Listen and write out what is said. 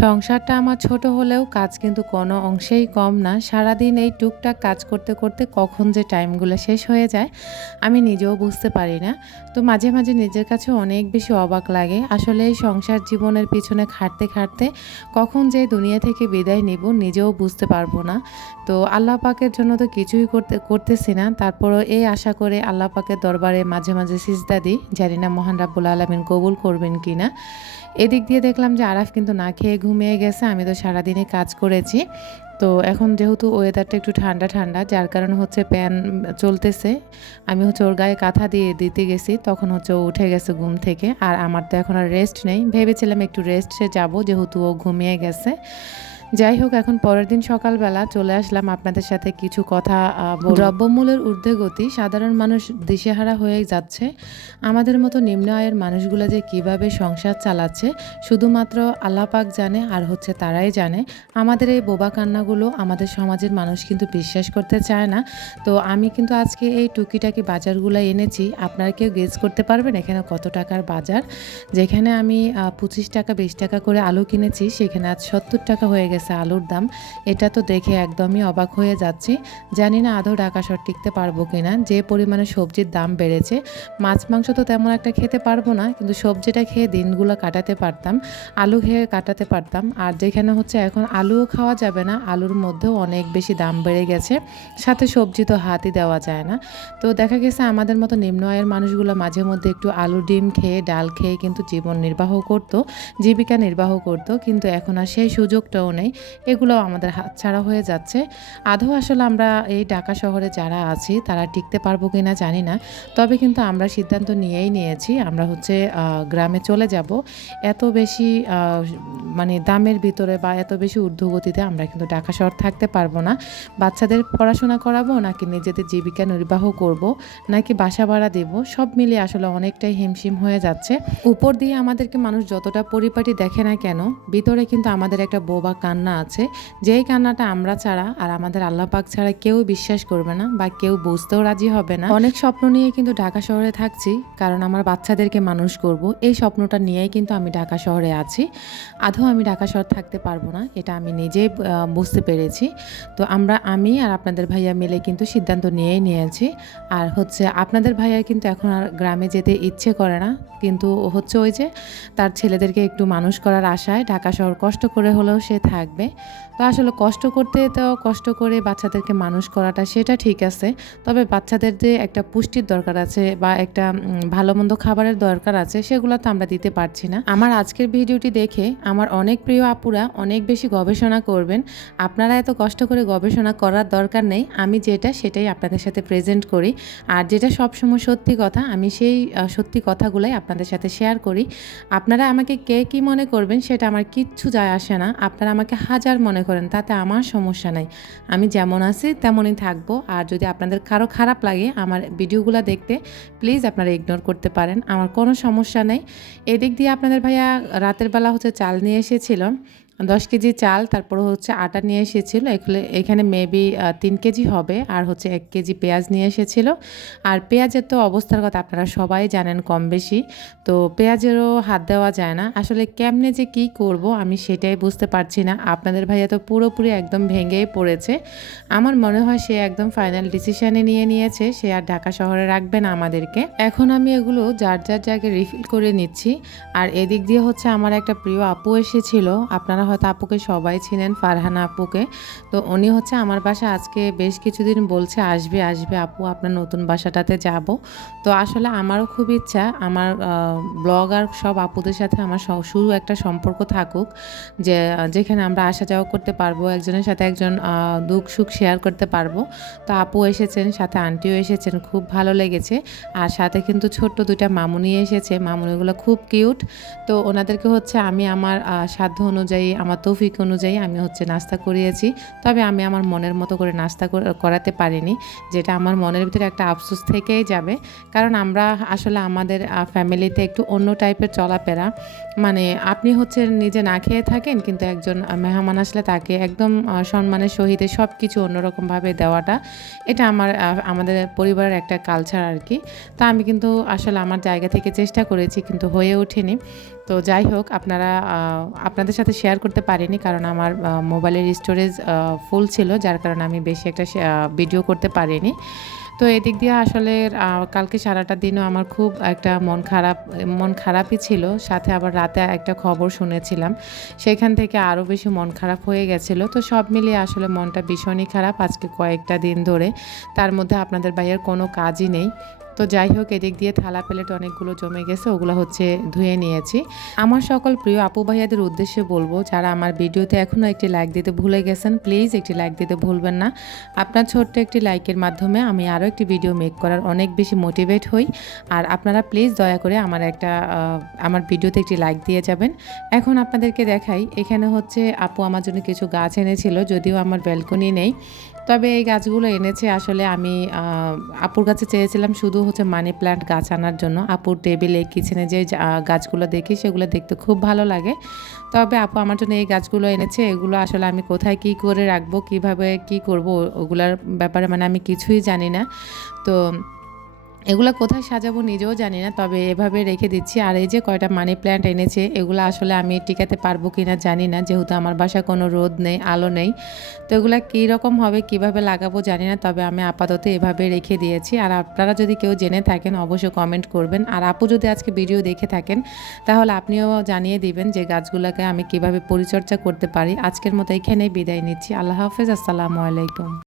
সংসারটা আমার ছোট হলেও কাজ কিন্তু কোনো অংশেই কম না। সারাদিন এই টুকটাক কাজ করতে করতে কখন যে টাইমগুলো শেষ হয়ে যায়, আমি নিজেও বুঝতে পারি না। তো মাঝে মাঝে নিজের কাছে অনেক বেশি অবাক লাগে। আসলে এই সংসার জীবনের পিছনে খাটতে খাটতে কখন যে দুনিয়া থেকে বিদায় নিব নিজেও বুঝতে পারব না। তো আল্লাহ পাকের জন্য তো কিছুই করতে, করতেছি না। তারপরও এই আশা করে আল্লাহ পাকের দরবারে মাঝে মাঝে সিজদা দিই, জানি না মহান রাব্বুল আলমিন কবুল করবেন কি না এদিক দিয়ে দেখলাম যে আরাফ কিন্তু না খেয়ে ঘুমিয়ে গেছে, আমি তো সারাদিনে কাজ করেছি। তো এখন যেহেতু ওয়েদারটা একটু ঠান্ডা ঠান্ডা, যার কারণে হচ্ছে প্যান চলতেছে, আমি হচ্ছে ওর গায়ে কাঁথা দিয়ে দিতে গেছি, তখন হচ্ছে ও উঠে গেছে ঘুম থেকে, আর আমার তো এখন আর রেস্ট নেই। ভেবেছিলাম একটু রেস্টে যাব, যেহেতু ও ঘুমিয়ে গেছে। যাই হোক এখন পরের দিন সকালবেলা চলে আসলাম আপনাদের সাথে কিছু কথা আহ, ঊর্ধ্বে দ্রব্যমূল্যের ঊর্ধ্বগতি সাধারণ মানুষ দিশেহারা হয়ে যাচ্ছে। আমাদের মতো নিম্ন আয়ের মানুষগুলো যে কীভাবে সংসার চালাচ্ছে শুধুমাত্র আল্লাপাক জানে আর হচ্ছে তারাই জানে। আমাদের এই বোবা কান্নাগুলো আমাদের সমাজের মানুষ কিন্তু বিশ্বাস করতে চায় না। তো আমি কিন্তু আজকে এই টুকিটাকি বাজারগুলো এনেছি। আপনারা কেউ গেজ করতে পারবেন এখানে কত টাকার বাজার। যেখানে আমি পঁচিশ টাকা বিশ টাকা করে আলু কিনেছি সেখানে আজ সত্তর টাকা হয়ে গেছে। আলুর দাম। এটা তো দেখে একদমই অবাক হয়ে যাচ্ছি। জানি না আদৌ ঢাকা শহর টিকতে পারব কিনা। যে পরিমাণে সবজির দাম বেড়েছে, মাছ, মাংস তো তেমন একটা খেতে পারব না, কিন্তু সবজিটা খেয়ে দিনগুলো কাটাতে পারতাম, আলু খেয়ে কাটাতে পারতাম। আর যেখানে হচ্ছে এখন আলুও খাওয়া যাবে না, আলুর মধ্যেও অনেক বেশি দাম বেড়ে গেছে। সাথে সবজি তো হাতই দেওয়া যায় না। তো দেখা গেছে আমাদের মতো নিম্ন আয়ের মানুষগুলো মাঝে মধ্যে একটু আলু, ডিম খেয়ে, ডাল খেয়ে কিন্তু জীবন নির্বাহ করতো, জীবিকা নির্বাহ করত। কিন্তু এখন আর সেই সুযোগটাও নেই। এগুলো আমাদের হাতছাড়া হয়ে যাচ্ছে। আদৌ আসলে আমরা এই ঢাকা শহরে যারা আছি, তারা টিকতে পারব কিনা জানি না। তবে কিন্তু আমরা সিদ্ধান্ত নিয়েই নিয়েছি, আমরা হচ্ছে গ্রামে চলে যাব। এত বেশি মানে দামের ভিতরে বা এত বেশি ঊর্ধ্বগতিতে আমরা কিন্তু ঢাকা শহর থাকতে পারব না। বাচ্চাদের পড়াশোনা করাবো, নাকি নিজেদের জীবিকা নির্বাহ করব, নাকি বাসা ভাড়া দেব, সব মিলিয়ে আসলে অনেকটাই হিমশিম হয়ে যাচ্ছে। উপর দিয়ে আমাদেরকে মানুষ যতটা পরিপাটি দেখে না কেন, ভিতরে কিন্তু আমাদের একটা বোবা কান্না আছে, যেই কান্নাটা আমরা ছাড়া আর আমাদের আল্লাহ পাক ছাড়া কেউ বিশ্বাস করবে না বা কেউ বুঝতেও রাজি হবে না। অনেক স্বপ্ন নিয়ে কিন্তু ঢাকা শহরে থাকছি, কারণ আমার বাচ্চাদেরকে মানুষ করব। এই স্বপ্নটা নিয়েই কিন্তু আমি ঢাকা শহরে আছি। আদৌ আমি ঢাকা শহর থাকতে পারব না, এটা আমি নিজেই বুঝতে পেরেছি। তো আমরা, আমি আর আপনাদের ভাইয়া মিলে কিন্তু সিদ্ধান্ত নিয়েই নিয়েছি। আর হচ্ছে আপনাদের ভাইয়া কিন্তু এখন আর গ্রামে যেতে ইচ্ছে করে না, কিন্তু হচ্ছে ওই যে তার ছেলেদেরকে একটু মানুষ করার আশায় ঢাকা শহর কষ্ট করে হলেও সে থাকবে তো আসলে কষ্ট করতে তো কষ্ট করে বাচ্চাদেরকে মানুষ করাটা সেটা ঠিক আছে। তবে বাচ্চাদের যে একটা পুষ্টির দরকার আছে বা একটা ভালো মন্দ খাবারের দরকার আছে সেগুলো তো আমরা দিতে পারছি না। আমার আজকের ভিডিওটি দেখে আমার অনেক প্রিয় আপুরা অনেক বেশি গবেষণা করবেন। আপনারা এত কষ্ট করে গবেষণা করার দরকার নেই। আমি যেটা সেটাই আপনাদের সাথে প্রেজেন্ট করি। আর যেটা সবসময় সত্যি কথা, আমি সেই সত্যি কথাগুলোই আপনাদের সাথে শেয়ার করি। আপনারা আমাকে কে কি মনে করবেন সেটা আমার কিচ্ছু যায় আসে না। আপনারা আমাকে হাজার মনে করেন, তাতে আমার সমস্যা নাই। আমি যেমন আছি, তেমনই থাকব। আর যদি আপনাদের কারও খারাপ লাগে আমার ভিডিওগুলো দেখতে প্লিজ আপনারা ইগনোর করতে পারেন। আমার কোনো সমস্যা নেই। এদিক দিয়ে আপনাদের ভাইয়া রাতের বেলা হচ্ছে চাল নিয়ে এসেছিল দশ কেজি চাল, তারপর হচ্ছে আটা নিয়ে এসেছিল। এখানে- এখানে মেবি তিন কেজি হবে, আর হচ্ছে এক কেজি পেঁয়াজ নিয়ে এসেছিল। আর পেঁয়াজের তো অবস্থার কথা আপনারা সবাই জানেন কম বেশি তো পেঁয়াজেরও হাত দেওয়া যায় না। আসলে কেমনে যে কি করব আমি সেটাই বুঝতে পারছি না। আপনাদের ভাইয়া তো পুরোপুরি একদম ভেঙেই পড়েছে। আমার মনে হয় সে একদম ফাইনাল ডিসিশানে নিয়ে নিয়েছে। সে আর ঢাকা শহরে রাখবে না আমাদেরকে। এখন আমি এগুলো যার যার জায়গায় রিফিল করে নিচ্ছি। আর এদিক দিয়ে হচ্ছে আমার একটা প্রিয় আপু এসেছিল। আপনারা হয়তো আপুকে সবাই ছিলেন, ফারহানা আপুকে। তো উনি হচ্ছে আমার বাসা আজকে বেশ কিছুদিন বলছে, আসবে আসবে আপু, আপনার নতুন বাসাটাতে যাব। তো আসলে আমারও খুব ইচ্ছা, আমার ব্লগ আর সব আপুদের সাথে আমার শুরু একটা সম্পর্ক থাকুক, যে যেখানে আমরা আসা যাওয়া করতে পারব, একজনের সাথে একজন দুঃখ সুখ শেয়ার করতে পারব। তো আপু এসেছেন, সাথে আন্টিও এসেছেন, খুব ভালো লেগেছে। আর সাথে কিন্তু ছোট্ট দুইটা মামুনি এসেছে, মামুনিগুলো খুব কিউট তো ওনাদেরকে হচ্ছে আমি আমার সাধ্য অনুযায়ী আমার তৌফিক অনুযায়ী আমি হচ্ছে নাস্তা করিয়েছি। তবে আমি আমার মনের মতো করে নাস্তা করাতে পারিনি, যেটা আমার মনের ভিতরে একটা আফসোস থেকেই যাবে। কারণ আমরা আসলে আমাদের ফ্যামিলিতে একটু অন্য টাইপের চলাফেরা। মানে আপনি হচ্ছে নিজে না খেয়ে থাকেন, কিন্তু একজন মেহমান আসলে তাকে একদম সম্মানের সহিত সব কিছু অন্যরকমভাবে দেওয়াটা, এটা আমার আমাদের পরিবারের একটা কালচার আর কি তা আমি কিন্তু আসলে আমার জায়গা থেকে চেষ্টা করেছি, কিন্তু হয়ে ওঠেনি। তো যাই হোক, আপনারা আপনাদের সাথে শেয়ার করতে পারিনি কারণ আমার মোবাইলের স্টোরেজ ফুল ছিল, যার কারণে আমি বেশি একটা ভিডিও করতে পারিনি। তো এদিক দিয়ে আসলে কালকে সারাটা দিনও আমার খুব একটা মন খারাপ, মন খারাপই ছিল। সাথে আবার রাতে একটা খবর শুনেছিলাম, সেখান থেকে আরও বেশি মন খারাপ হয়ে গেছিল। তো সব মিলিয়ে আসলে মনটা ভীষণই খারাপ। আজকে কয়েকটা দিন ধরে তার মধ্যে আপনাদের ভাইয়ের কোনো কাজই নেই। তো যাই হোক, এদিক দিয়ে থালা প্লেট অনেকগুলো জমে গেছে, ওগুলো হচ্ছে ধুয়ে নিয়েছি। আমার সকল প্রিয় আপু ভাইয়াদের উদ্দেশ্যে বলব, যারা আমার ভিডিওতে এখনও একটি লাইক দিতে ভুলে গেছেন প্লিজ একটি লাইক দিতে ভুলবেন না। আপনার ছোট্ট একটি লাইকের মাধ্যমে আমি আরও একটি ভিডিও মেক করার অনেক বেশি মোটিভেট হই। আর আপনারা প্লিজ দয়া করে আমার একটা আমার ভিডিওতে একটি লাইক দিয়ে যাবেন। এখন আপনাদেরকে দেখাই, এখানে হচ্ছে আপু আমার জন্য কিছু গাছ এনেছিল, যদিও আমার ব্যালকনি নেই। তবে এই গাছগুলো এনেছে, আসলে আমি আপুর কাছে চেয়েছিলাম শুধু হচ্ছে মানি প্ল্যান্ট গাছ আনার জন্য। আপুর টেবিলে, কিচেনে যে গাছগুলো দেখি, সেগুলো দেখতে খুব ভালো লাগে। তবে আপু আমার জন্য এই গাছগুলো এনেছে, এগুলো আসলে আমি কোথায় কি করে রাখব, কীভাবে কি করব, ওগুলার ব্যাপারে মানে আমি কিছুই জানি না। তো এগুলো কোথায় সাজাবো নিজেও জানি না, তবে এভাবে রেখে দিচ্ছি। আর এই যে কয়টা মানি প্ল্যান্ট এনেছে, এগুলো আসলে আমি টিকাতে পারব কি না জানি না, যেহেতু আমার বাসায় কোনো রোদ নেই, আলো নেই। তো এগুলো কীরকম হবে, কীভাবে লাগাবো জানি না, তবে আমি আপাতত এভাবে রেখে দিয়েছি। আর আপনারা যদি কেউ জেনে থাকেন, অবশ্যই কমেন্ট করবেন। আর আপু যদি আজকে ভিডিও দেখে থাকেন, তাহলে আপনিও জানিয়ে দিবেন যে গাছগুলোকে আমি কীভাবে পরিচর্যা করতে পারি। আজকের মতো এখানেই বিদায় নিচ্ছি। আল্লাহ হাফেজ, আসসালামু আলাইকুম।